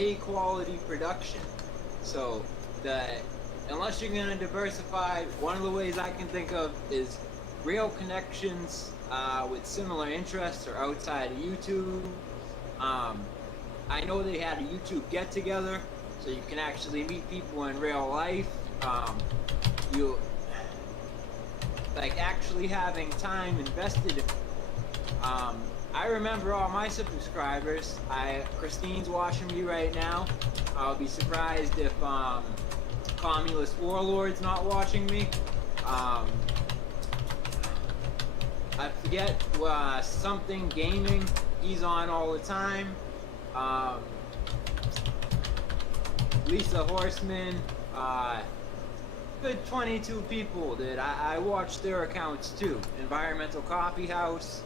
A quality production. So unless you're gonna diversify, one of the ways I can think of is real connections with similar interests or outside of YouTube. I know they had a YouTube get together, so you can actually meet people in real life. You like actually having time invested. I remember all my subscribers. Christine's watching me right now. I'll be surprised if Communist Warlord's not watching me. I forget something gaming. He's on all the time. Lisa Horseman. Good 22 people that I watched their accounts too. Environmental Coffee House.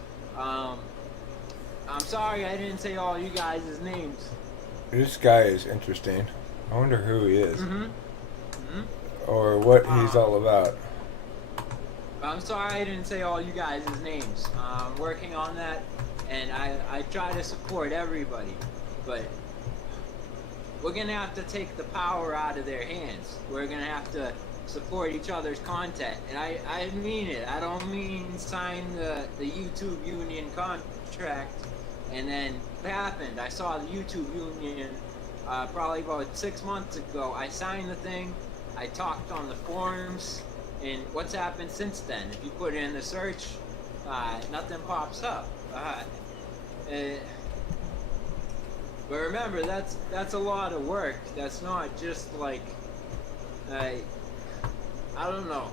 I'm sorry I didn't say all you guys' names. This guy is interesting. I wonder who he is. Or what he's all about. I'm sorry I didn't say all you guys' names. I'm working on that, and I try to support everybody, but we're gonna have to take the power out of their hands. We're gonna have to support each other's content, and I mean it. I don't mean sign the YouTube union contract and then what happened. I saw the YouTube union probably about 6 months ago. I signed the thing, I talked on the forums, and what's happened since then? If you put in the search, nothing pops up. But remember, that's a lot of work. That's not just like I don't know.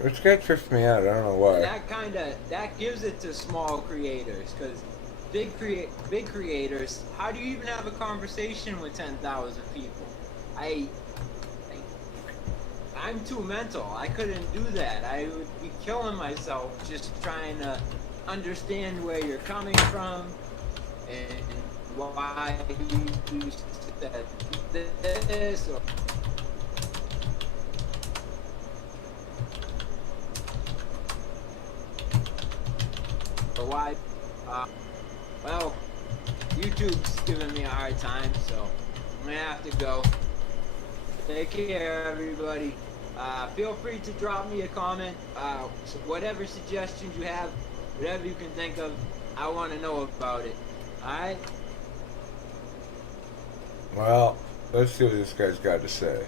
Which guy tripped me out. I don't know why. That gives it to small creators, because big creators. How do you even have a conversation with 10,000 people? I'm too mental. I couldn't do that. I would be killing myself just trying to understand where you're coming from and why you said this or why. Well, YouTube's giving me a hard time, so I'm gonna have to go. Take care, everybody. Feel free to drop me a comment. Whatever suggestions you have, whatever you can think of, I want to know about it. Alright? Well, let's see what this guy's got to say.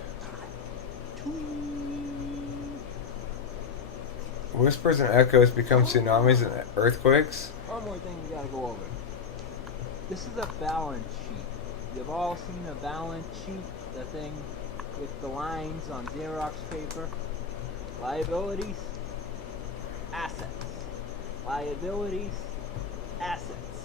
Whispers and echoes become tsunamis and earthquakes? One more thing we gotta go over. This is a balance sheet. You've all seen a balance sheet, the thing with the lines on Xerox paper. Liabilities, assets. Liabilities, assets.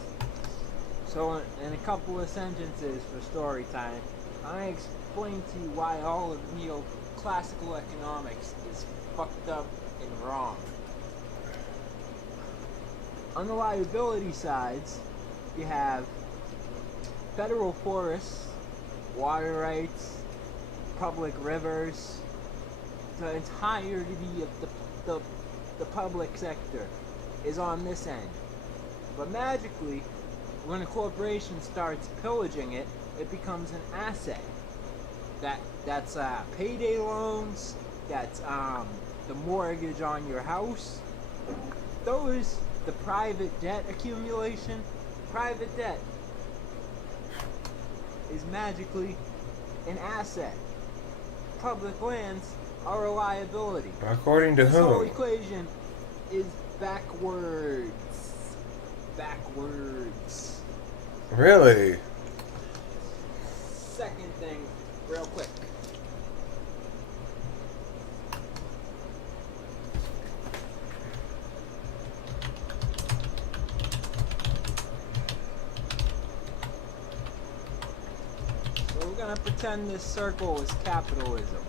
So in a couple of sentences for story time, I explain to you why all of neoclassical economics is fucked up and wrong. On the liability sides, you have federal forests, water rights, public rivers, the entirety of the public sector is on this end. But magically, when a corporation starts pillaging it, it becomes an asset. That's payday loans, that's the mortgage on your house. Those, the private debt accumulation, private debt is magically an asset. Public lands are a liability. According to whom? This whole whom? equation is backwards. Backwards. Really? Second thing, real quick. So we're gonna pretend this circle is capitalism.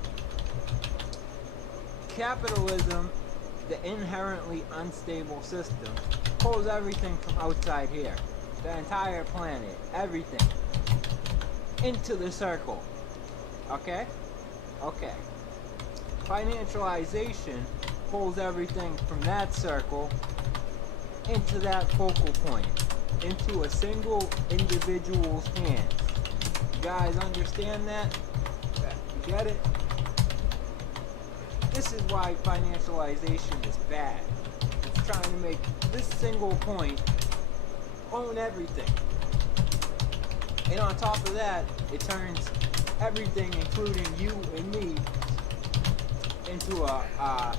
Capitalism, the inherently unstable system, pulls everything from outside here, the entire planet, everything, into the circle. Okay? Okay. Financialization pulls everything from that circle into that focal point, into a single individual's hands. You guys understand that? You get it? This is why financialization is bad. It's trying to make this single point own everything. And on top of that, it turns everything, including you and me, into a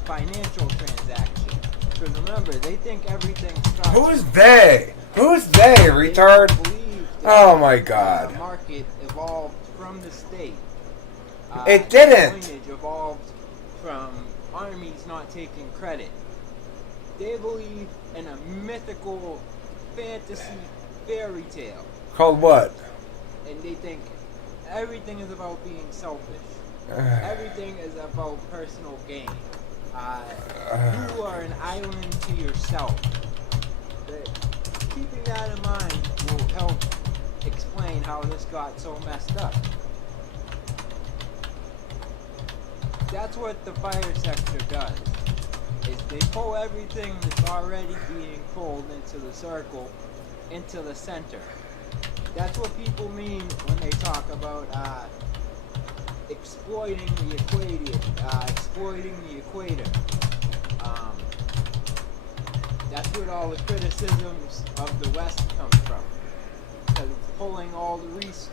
financial transaction. Because remember, they think everything starts... Who's they? Who's they, retard? Oh my god. The market evolved from the state. It didn't! Coinage evolved from armies not taking credit. They believe in a mythical fantasy fairy tale. Called what? And they think everything is about being selfish. Everything is about personal gain. You are an island to yourself. Keeping that in mind will help explain how this got so messed up. That's what the fire sector does. Is they pull everything that's already being pulled into the circle, into the center. That's what people mean when they talk about exploiting the equator. That's what all the criticisms of the West come from. Because it's pulling all the resources.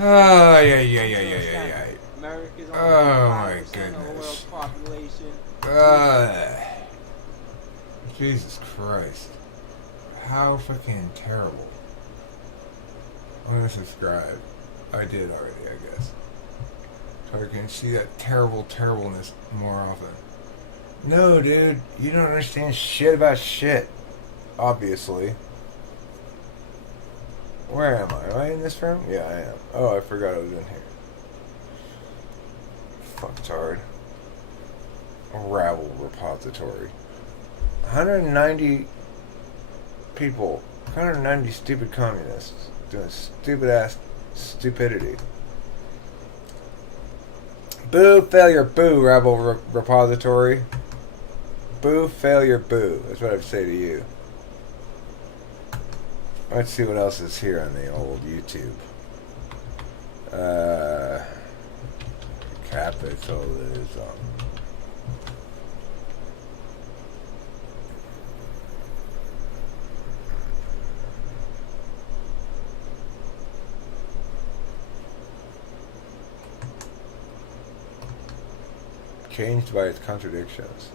Oh, yeah. America's only Oh, my 5% of the goodness. world's population. Jesus Christ. How fucking terrible. I'm gonna subscribe. I did already, I guess. So I can see that terribleness more often. No, dude, you don't understand shit about shit. Obviously. Where am I? Am I in this room? Yeah, I am. Oh, I forgot I was in here. Fucktard. Rabble repository. 190 people. 190 stupid communists doing stupid ass stupidity. Boo, failure, boo, rabble repository. Boo, failure, boo. That's what I'd say to you. Let's see what else is here on the old YouTube. Capitalism. Changed by its contradictions.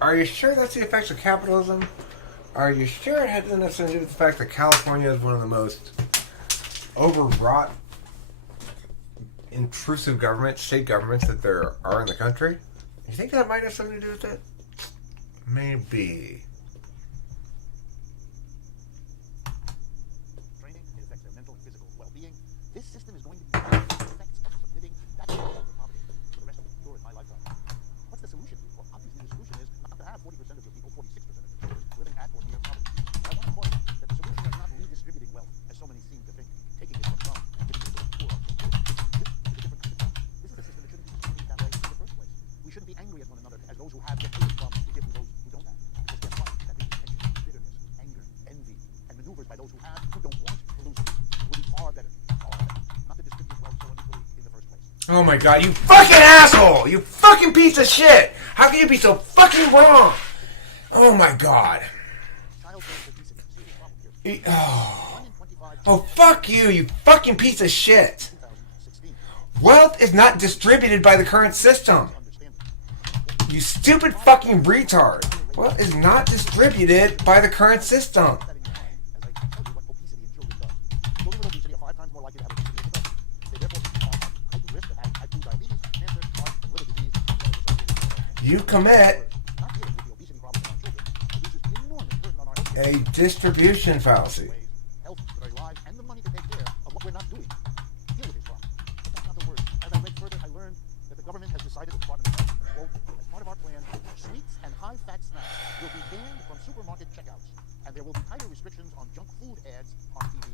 Are you sure that's the effects of capitalism? Are you sure it had nothing to do with the fact that California is one of the most overwrought, intrusive governments, state governments that there are in the country? You think that might have something to do with it? Maybe. Training, it affects their mental and physical well-being. This system is going to be effects of submitting that poverty for the rest Oh my god, you fucking asshole! You fucking piece of shit! How can you be so fucking wrong? Oh my god. Oh, fuck you, you fucking piece of shit! Wealth is not distributed by the current system. You stupid fucking retard. Wealth is not distributed by the current system. You commit a distribution fallacy. Will be banned from supermarket checkouts, and there will be tighter restrictions on junk food ads on TV.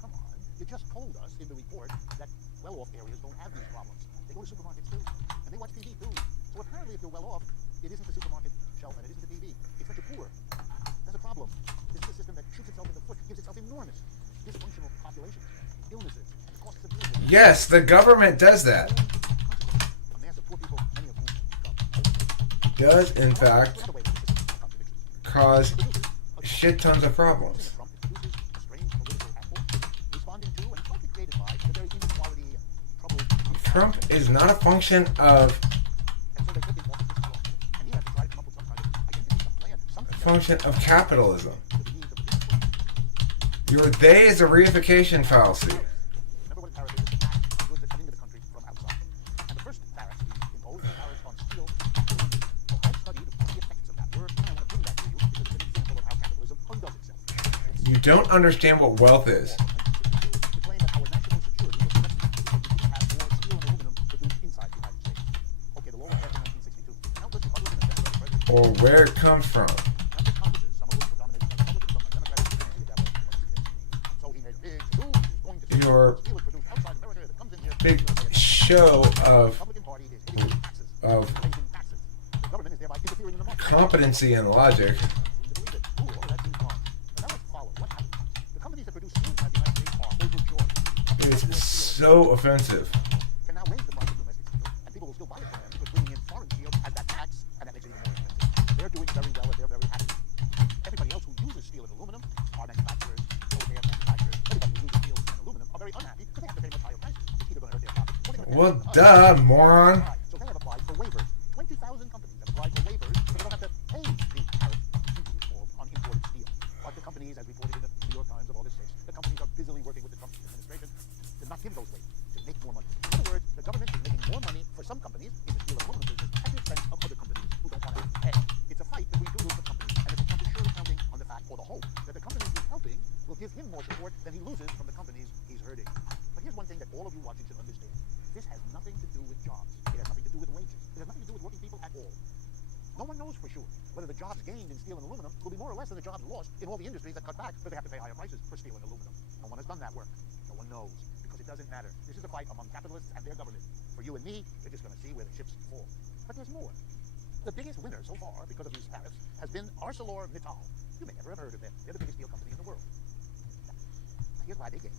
Come on, you just told us in the report that well-off areas don't have these problems. They go to supermarkets too, and they watch TV too. So apparently if you're well-off, it isn't the supermarket shelf and it isn't the TV. It's that you're poor. That's a problem. This is a system that shoots itself in the foot, gives itself enormous dysfunctional populations, illnesses, and costs of living. Yes, the government does that. A mass of poor people, many of whom become Does, in fact, cause shit tons of problems. Trump is not a function of capitalism. Your they is a reification fallacy. You don't understand what wealth is. Or where it comes from. Your big show of competency and logic is so offensive. Well, duh, moron. So they have applied for waivers. 20,000 companies have applied for waivers so they don't have to pay the tariff on imported steel. But the companies, as reported in the New York Times of August 6th, the companies are busily working with the Trump administration to not give those waivers, to make more money. In other words, the government is making more money for some companies in the steel and aluminum business at the expense of other companies who don't want to pay. It's a fight between two groups of companies, and Mr. Trump is surely counting on the fact, or the hope, that the companies he's helping will give him more support than he loses from the companies he's hurting. But here's one thing that all of you watching should understand. This has nothing to do with jobs. It has nothing to do with wages. It has nothing to do with working people at all. No one knows for sure whether the jobs gained in steel and aluminum will be more or less than the jobs lost in all the industries that cut back because they have to pay higher prices for steel and aluminum. No one has done that work. No one knows because it doesn't matter. This is a fight among capitalists and their government. For you and me, we're just going to see where the chips fall. But there's more. The biggest winner so far because of these tariffs has been ArcelorMittal. You may never have heard of them. They're the biggest steel company in the world. Here's why they gained.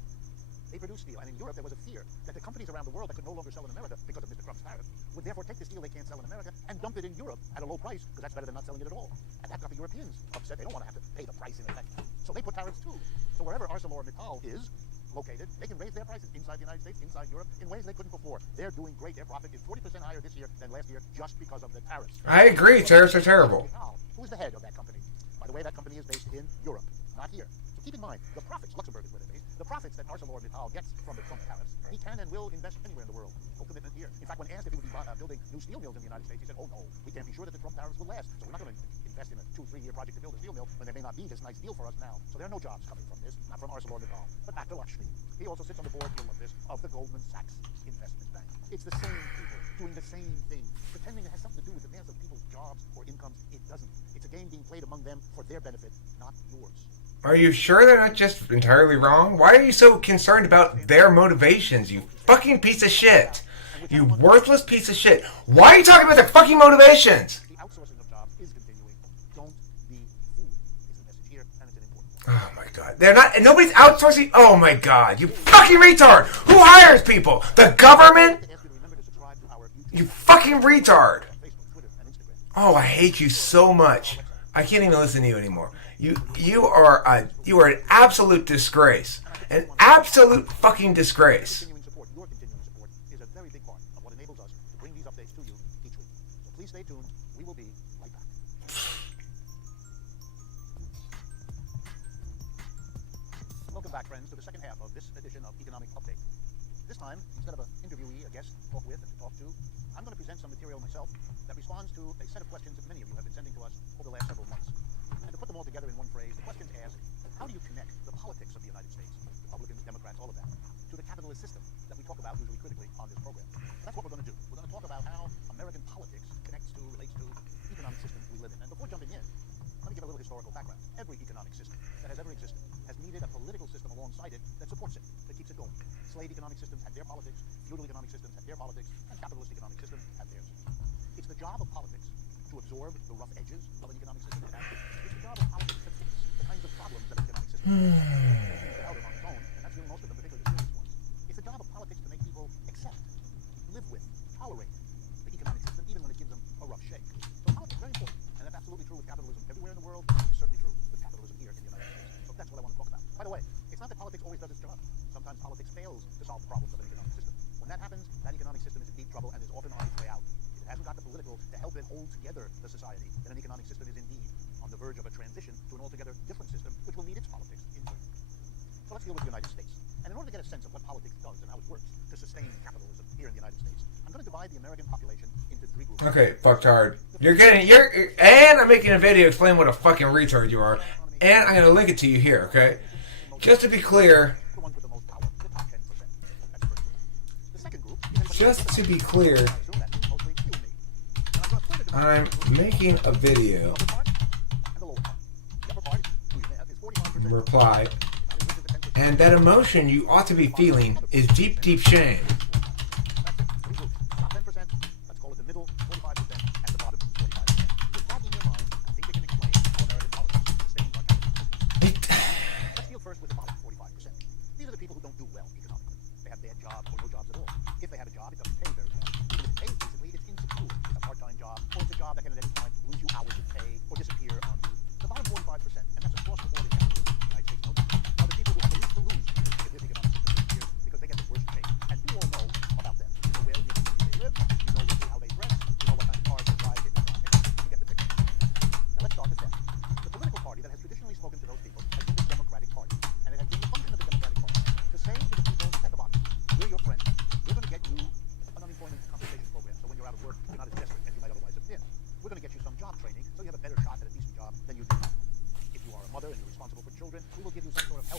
They produce steel, and in Europe there was a fear that the companies around the world that could no longer sell in America because of Mr. Trump's tariff would therefore take the steel they can't sell in America and dump it in Europe at a low price because that's better than not selling it at all. And that got the Europeans upset. They don't want to have to pay the price in effect. So they put tariffs too. So wherever ArcelorMittal is located, they can raise their prices inside the United States, inside Europe, in ways they couldn't before. They're doing great. Their profit is 40% higher this year than last year just because of the tariffs. I agree. Tariffs are terrible. Who's the head of that company? By the way, that company is based in Europe, not here. So keep in mind, the profits, Luxembourg is where they're based, the profits that ArcelorMittal gets from the Trump tariffs, he can and will invest anywhere in the world. No commitment here. In fact, when asked if he would be building new steel mills in the United States, he said, oh no, we can't be sure that the Trump tariffs will last. So we're not going to invest in a 2-3 year project to build a steel mill when there may not be this nice deal for us now. So there are no jobs coming from this, not from ArcelorMittal. But back to Lakshmi. He also sits on the board, you'll love this, of the Goldman Sachs Investment Bank. It's the same people doing the same thing, pretending it has something to do with the mass of people's jobs or incomes. It doesn't. It's a game being played among them for their benefit, not yours. Are you sure they're not just entirely wrong? Why are you so concerned about their motivations, you fucking piece of shit? You worthless piece of shit. Why are you talking about their fucking motivations? The outsourcing of jobs is continuing. Don't be fooled. It's a message here, and it's an important one. Oh my god. They're not, nobody's outsourcing. Oh my god. You fucking retard. Who hires people? The government? fucking retard. Facebook, Twitter, and Instagram. Oh, I hate you so much. I can't even listen to you anymore. You are an absolute disgrace. An absolute fucking disgrace. Your continuing support is a very big part of what enables us to bring these updates to you each week. So please stay tuned. We will be right back. Welcome back, friends, to the second half of this edition of Economic Update. This time, instead of an interviewee, a guest to talk with and to talk to, I'm going to present some material myself that responds to a set of questions that many of you have been sending to us over the last several months. And to put them all together in one phrase, the questions ask, how do you connect the politics of the United States, Republicans, Democrats, all of that, to the capitalist system that we talk about usually critically on this program? That's what we're going to do. We're going to talk about how American politics connects to, relates to the economic system we live in. And before jumping in, let me give a little historical background. Every economic system that has ever existed has needed a political system alongside it that supports it, that keeps it going. Slave economic systems had their politics, feudal economic systems had their politics, and capitalist economic systems had theirs. It's the job of politics to absorb the rough edges of an economic system. It's the job of politics to fix the kinds of problems that an economic system has out on its own, and that's really most of them, particularly the serious ones. It's the job of politics to make people accept, live with, tolerate the economic system, even when it gives them a rough shake. So politics is very important, and that's absolutely true with capitalism everywhere in the world. It's certainly true with capitalism here in the United States. So that's what I want to talk about. By the way, it's not that politics always does its job. Sometimes politics fails to solve problems of an economic system. When that happens, that economic system is in deep trouble and is often on its way out. If it hasn't got the political to help it hold together the society, then an economic system is indeed on the verge of a transition to an altogether different system, which will need its politics in turn. So let's deal with the United States. And in order to get a sense of what politics does and how it works to sustain capitalism here in the United States, I'm going to divide the American population into three groups. Okay, fucktard. And I'm making a video explaining what a fucking retard you are. And I'm going to link it to you here, okay? Just to be clear, I'm making a video reply, and that emotion you ought to be feeling is deep, deep shame.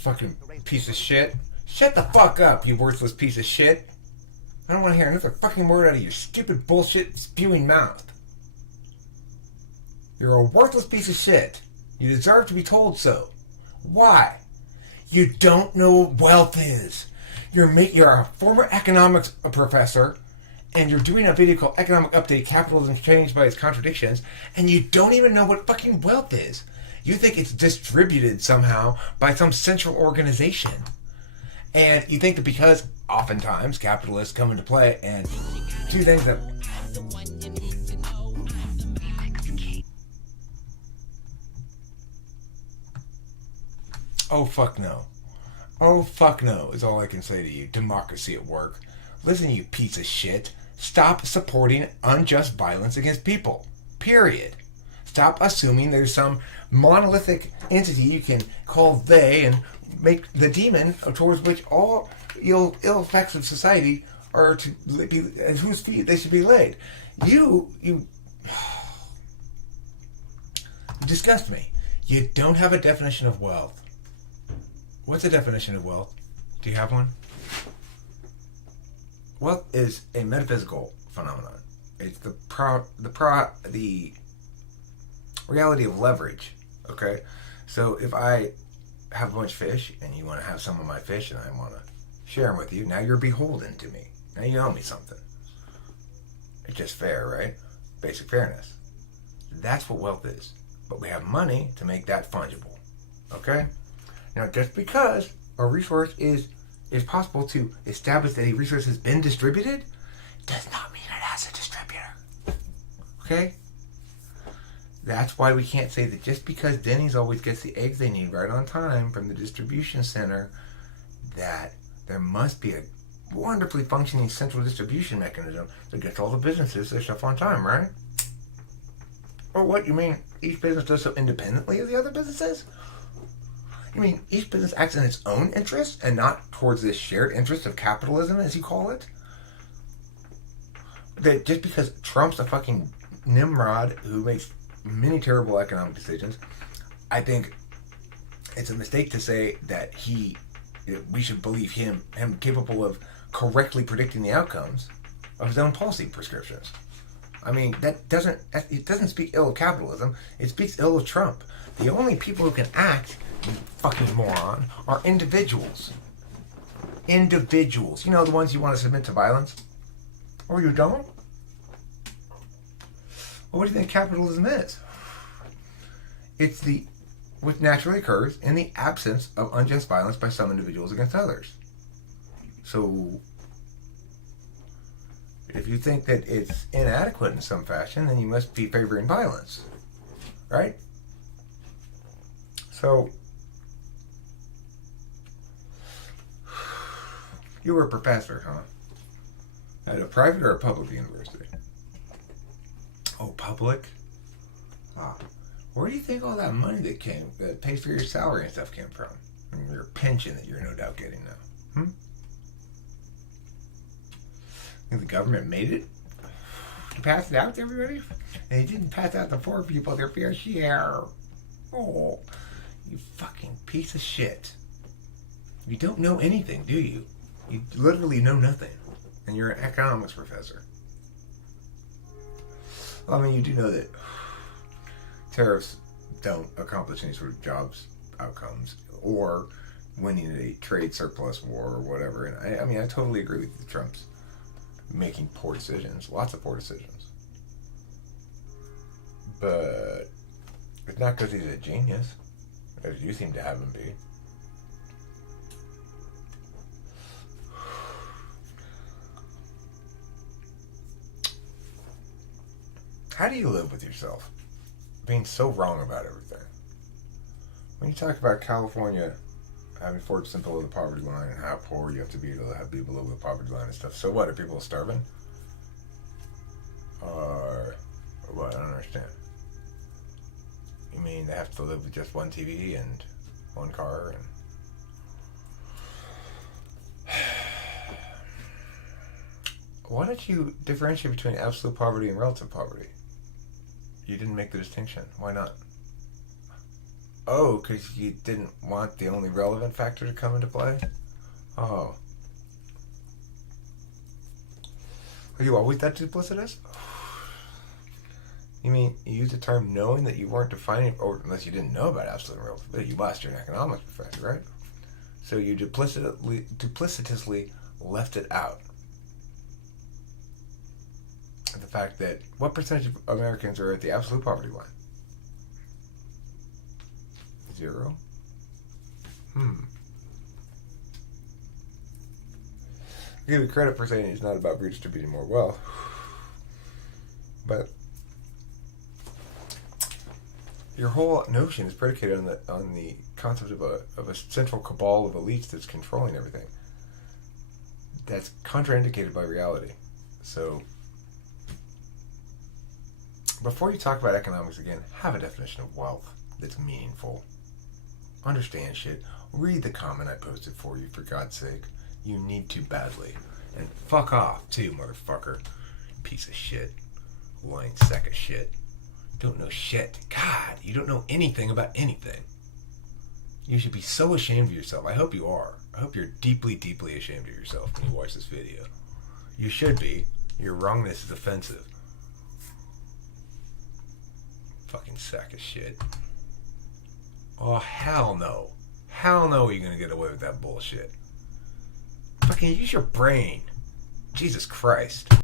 Fucking piece of shit. Shut the fuck up, you worthless piece of shit. I don't want to hear another fucking word out of your stupid bullshit spewing mouth. You're a worthless piece of shit. You deserve to be told so. Why? You don't know what wealth is. You're a former economics professor, and you're doing a video called Economic Update, Capitalism Changed by Its Contradictions, and you don't even know what fucking wealth is. You think it's distributed somehow by some central organization. And you think that because oftentimes capitalists come into play and do things that... Oh, fuck no. Oh, fuck no is all I can say to you. Democracy at work. Listen, you piece of shit. Stop supporting unjust violence against people. Period. Stop assuming there's some monolithic entity you can call they and make the demon towards which all ill effects of society are to be, at whose feet they should be laid. You disgust me. You don't have a definition of wealth. What's the definition of wealth? Do you have one? Wealth is a metaphysical phenomenon. It's the reality of leverage. Okay? So if I have a bunch of fish and you want to have some of my fish and I want to share them with you, now you're beholden to me. Now you owe me something. It's just fair, right? Basic fairness. That's what wealth is. But we have money to make that fungible. Okay? Now, just because a resource is possible to establish that a resource has been distributed does not mean it as a distributor. Okay? That's why we can't say that just because Denny's always gets the eggs they need right on time from the distribution center, that there must be a wonderfully functioning central distribution mechanism that gets all the businesses their stuff on time, right? Or what? You mean each business does so independently of the other businesses? You mean each business acts in its own interest and not towards this shared interest of capitalism, as you call it? That just because Trump's a fucking Nimrod who makes many terrible economic decisions, I think it's a mistake to say that we should believe him capable of correctly predicting the outcomes of his own policy prescriptions. I mean, it doesn't speak ill of capitalism. It speaks ill of Trump. The only people who can act, you fucking moron, are individuals. Individuals. You know, the ones you want to submit to violence? Or you don't? Well, what do you think capitalism is? It's what naturally occurs in the absence of unjust violence by some individuals against others. So, if you think that it's inadequate in some fashion, then you must be favoring violence. Right? So, you were a professor, huh? At a private or a public university? Oh, public? Ah. Where do you think all that money that pays for your salary and stuff came from? And your pension that you're no doubt getting now? Think the government made it? To pass it out to everybody? And he didn't pass out to poor people their fair share. Oh, you fucking piece of shit. You don't know anything, do you? You literally know nothing. And you're an economics professor. Well, I mean, you do know that tariffs don't accomplish any sort of jobs outcomes or winning a trade surplus war or whatever. And I mean, I totally agree with Trump's making poor decisions, lots of poor decisions. But it's not because he's a genius, as you seem to have him be. How do you live with yourself? Being so wrong about everything. When you talk about California having 4% below the poverty line and how poor you have to be to be below the poverty line and stuff. So what? Are people starving? Or what? I don't understand. You mean they have to live with just one TV and one car and... Why don't you differentiate between absolute poverty and relative poverty? You didn't make the distinction. Why not? Oh, because you didn't want the only relevant factor to come into play? Oh. Are you always that duplicitous? You mean you used the term knowing that you weren't defining, or unless you didn't know about absolute and relative, but you must, you're an economics professor, right? So you duplicitously left it out. The fact that what percentage of Americans are at the absolute poverty line? 0? I give you credit for saying it's not about redistributing more wealth, but your whole notion is predicated on the concept of a central cabal of elites that's controlling everything. That's contraindicated by reality. So, before you talk about economics again, have a definition of wealth that's meaningful. Understand shit. Read the comment I posted for you, for God's sake. You need to badly. And fuck off, too, motherfucker. Piece of shit. Lying sack of shit. Don't know shit. God, you don't know anything about anything. You should be so ashamed of yourself. I hope you are. I hope you're deeply, deeply ashamed of yourself when you watch this video. You should be. Your wrongness is offensive. Fucking sack of shit. Oh, hell no. Hell no are you gonna get away with that bullshit. Fucking use your brain. Jesus Christ.